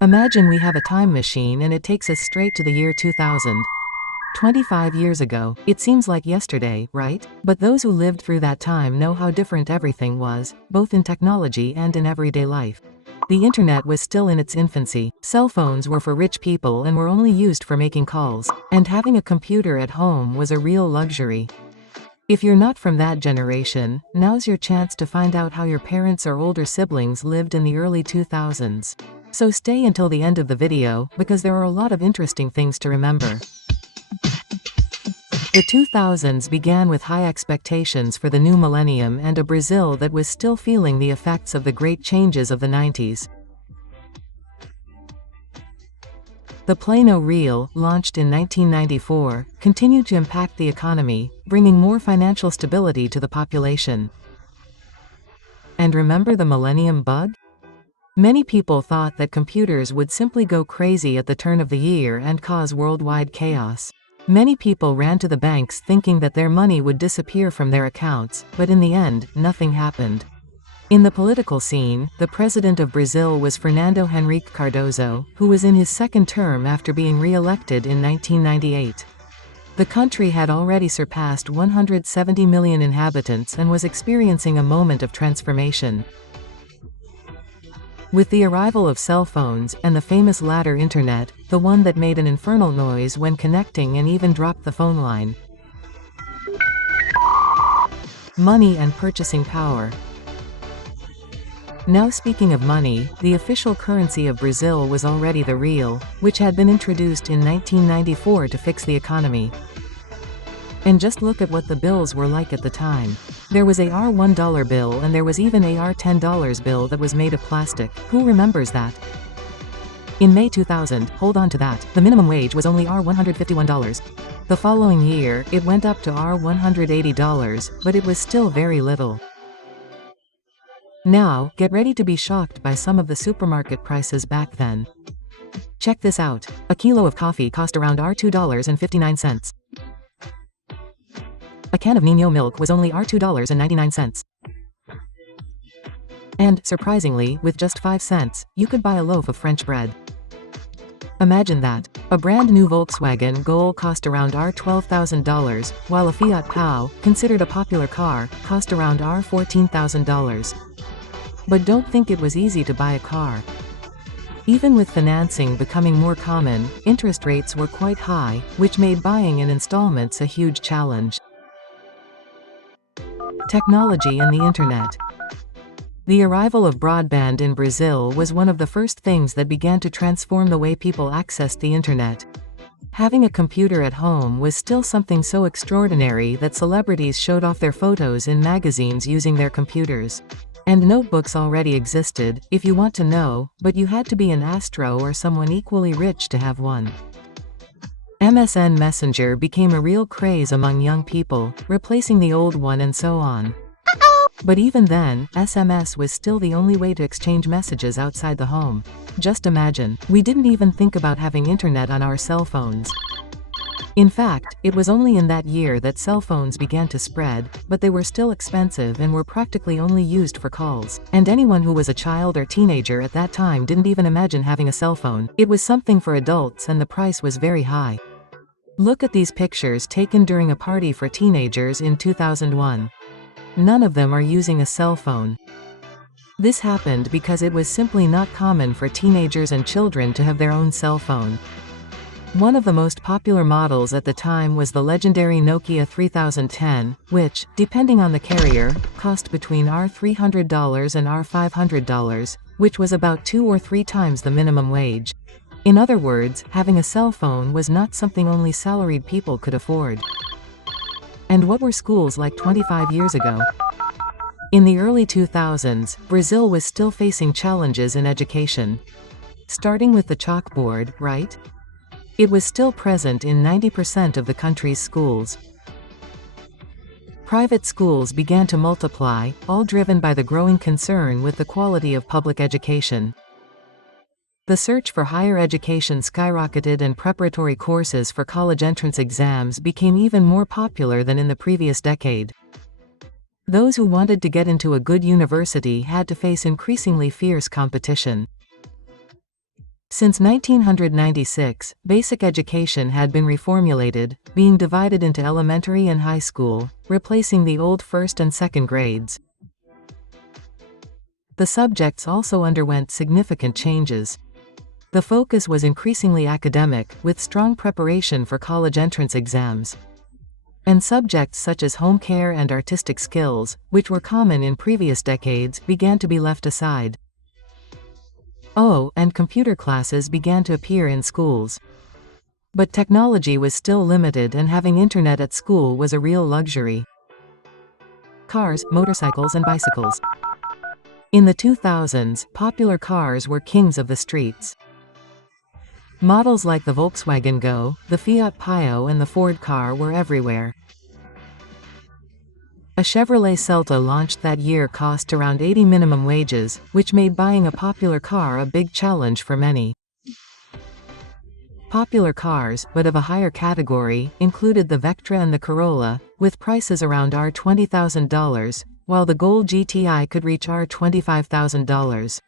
Imagine we have a time machine and it takes us straight to the year 2000. 25 years ago, it seems like yesterday, right? But those who lived through that time know how different everything was, both in technology and in everyday life. The internet was still in its infancy, cell phones were for rich people and were only used for making calls, and having a computer at home was a real luxury. If you're not from that generation, now's your chance to find out how your parents or older siblings lived in the early 2000s. So stay until the end of the video, because there are a lot of interesting things to remember. The 2000s began with high expectations for the new millennium and a Brazil that was still feeling the effects of the great changes of the 90s. The Plano Reel, launched in 1994, continued to impact the economy, bringing more financial stability to the population. And remember the millennium bug? Many people thought that computers would simply go crazy at the turn of the year and cause worldwide chaos. Many people ran to the banks thinking that their money would disappear from their accounts, but in the end, nothing happened. In the political scene, the president of Brazil was Fernando Henrique Cardoso, who was in his second term after being re-elected in 1998. The country had already surpassed 170 million inhabitants and was experiencing a moment of transformation. With the arrival of cell phones and the famous ladder internet, the one that made an infernal noise when connecting and even dropped the phone line. Money and purchasing power. Now speaking of money, the official currency of Brazil was already the real, which had been introduced in 1994 to fix the economy. And just look at what the bills were like at the time. There was a $1 bill and there was even a $10 bill that was made of plastic. Who remembers that? In May 2000, hold on to that, the minimum wage was only $151. The following year, it went up to $180, but it was still very little. Now, get ready to be shocked by some of the supermarket prices back then. Check this out. A kilo of coffee cost around $2.59. A can of Nino milk was only $2.99. And, surprisingly, with just 5 cents, you could buy a loaf of French bread. Imagine that. A brand new Volkswagen Gol cost around $12,000, while a Fiat Pau, considered a popular car, cost around $14,000. But don't think it was easy to buy a car. Even with financing becoming more common, interest rates were quite high, which made buying in installments a huge challenge. Technology and the internet. The arrival of broadband in Brazil was one of the first things that began to transform the way people accessed the internet. Having a computer at home was still something so extraordinary that celebrities showed off their photos in magazines using their computers. And notebooks already existed, if you want to know, but you had to be an astro or someone equally rich to have one. MSN Messenger became a real craze among young people, replacing the old one and so on. But even then, SMS was still the only way to exchange messages outside the home. Just imagine, we didn't even think about having internet on our cell phones. In fact, it was only in that year that cell phones began to spread, but they were still expensive and were practically only used for calls. And anyone who was a child or teenager at that time didn't even imagine having a cell phone. It was something for adults and the price was very high. Look at these pictures taken during a party for teenagers in 2001. None of them are using a cell phone. This happened because it was simply not common for teenagers and children to have their own cell phone. One of the most popular models at the time was the legendary Nokia 3010, which, depending on the carrier, cost between $300 and $500, which was about 2 or 3 times the minimum wage. In other words, having a cell phone was not something only salaried people could afford. And what were schools like 25 years ago? In the early 2000s, Brazil was still facing challenges in education. Starting with the chalkboard, right? It was still present in 90% of the country's schools. Private schools began to multiply, all driven by the growing concern with the quality of public education. The search for higher education skyrocketed and preparatory courses for college entrance exams became even more popular than in the previous decade. Those who wanted to get into a good university had to face increasingly fierce competition. Since 1996, basic education had been reformulated, being divided into elementary and high school, replacing the old first and second grades. The subjects also underwent significant changes. The focus was increasingly academic, with strong preparation for college entrance exams. And subjects such as home care and artistic skills, which were common in previous decades, began to be left aside. Oh, and computer classes began to appear in schools. But technology was still limited, and having internet at school was a real luxury. Cars, motorcycles and bicycles. In the 2000s, popular cars were kings of the streets. Models like the Volkswagen Go, the Fiat Pio and the Ford car were everywhere. A Chevrolet Celta launched that year cost around 80 minimum wages, which made buying a popular car a big challenge for many. Popular cars, but of a higher category, included the Vectra and the Corolla, with prices around $20,000, while the Gold GTI could reach $25,000.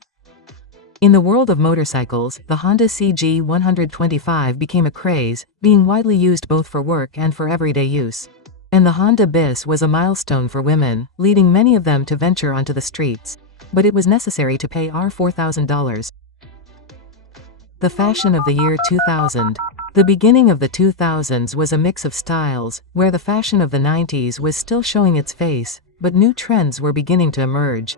In the world of motorcycles, the Honda CG 125 became a craze, being widely used both for work and for everyday use. And the Honda Bis was a milestone for women, leading many of them to venture onto the streets. But it was necessary to pay $4,000. The fashion of the year 2000. The beginning of the 2000s was a mix of styles, where the fashion of the 90s was still showing its face, but new trends were beginning to emerge.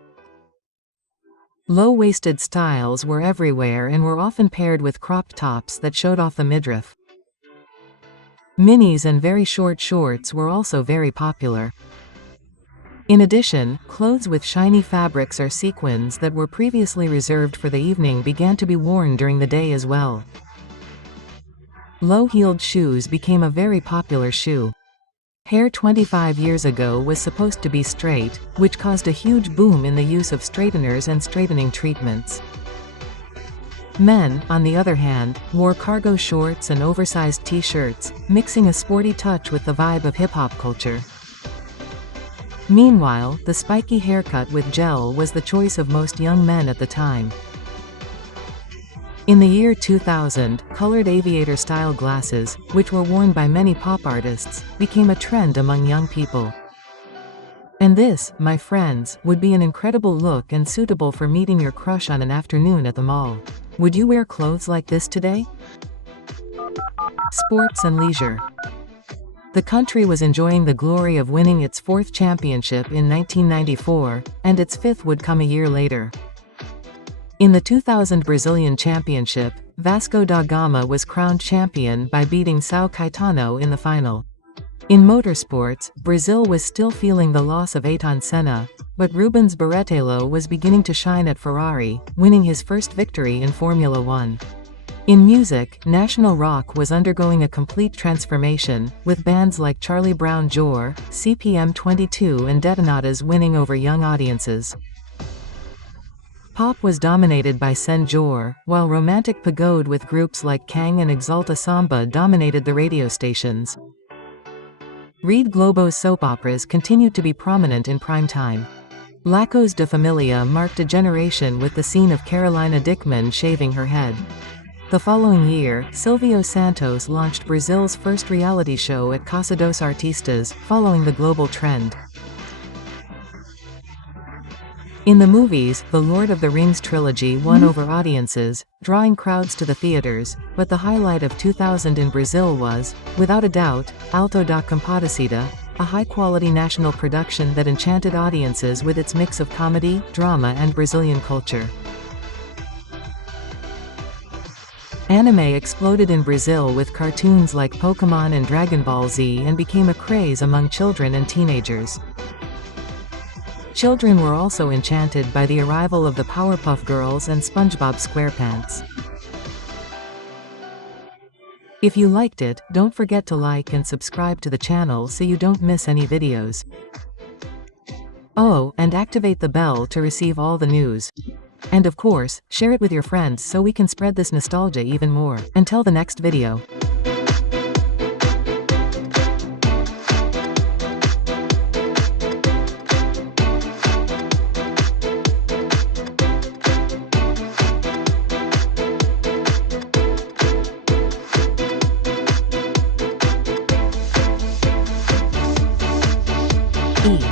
Low-waisted styles were everywhere and were often paired with crop tops that showed off the midriff. Minis and very short shorts were also very popular. In addition, clothes with shiny fabrics or sequins that were previously reserved for the evening began to be worn during the day as well. Low-heeled shoes became a very popular shoe. Hair 25 years ago was supposed to be straight, which caused a huge boom in the use of straighteners and straightening treatments. Men, on the other hand, wore cargo shorts and oversized t-shirts, mixing a sporty touch with the vibe of hip-hop culture. Meanwhile, the spiky haircut with gel was the choice of most young men at the time. In the year 2000, colored aviator-style glasses, which were worn by many pop artists, became a trend among young people. And this, my friends, would be an incredible look and suitable for meeting your crush on an afternoon at the mall. Would you wear clothes like this today? Sports and leisure. The country was enjoying the glory of winning its 4th championship in 1994, and its 5th would come a year later. In the 2000 Brazilian Championship, Vasco da Gama was crowned champion by beating São Caetano in the final. In motorsports, Brazil was still feeling the loss of Ayrton Senna, but Rubens Barrichello was beginning to shine at Ferrari, winning his first victory in Formula One. In music, national rock was undergoing a complete transformation, with bands like Charlie Brown Jr., CPM 22 and Detonadas winning over young audiences. Pop was dominated by Senjor, while romantic pagode with groups like Kang and Exalta Samba dominated the radio stations. Rede Globo's soap operas continued to be prominent in prime time. Lacos de Familia marked a generation with the scene of Carolina Dickman shaving her head. The following year, Silvio Santos launched Brazil's first reality show at Casa dos Artistas, following the global trend. In the movies, the Lord of the Rings trilogy won over audiences, drawing crowds to the theaters, but the highlight of 2000 in Brazil was, without a doubt, Alto da Compadecida, a high-quality national production that enchanted audiences with its mix of comedy, drama and Brazilian culture. Anime exploded in Brazil with cartoons like Pokémon and Dragon Ball Z and became a craze among children and teenagers. Children were also enchanted by the arrival of the Powerpuff Girls and SpongeBob SquarePants. If you liked it, don't forget to like and subscribe to the channel so you don't miss any videos. Oh, and activate the bell to receive all the news. And of course, share it with your friends so we can spread this nostalgia even more. Until the next video. E.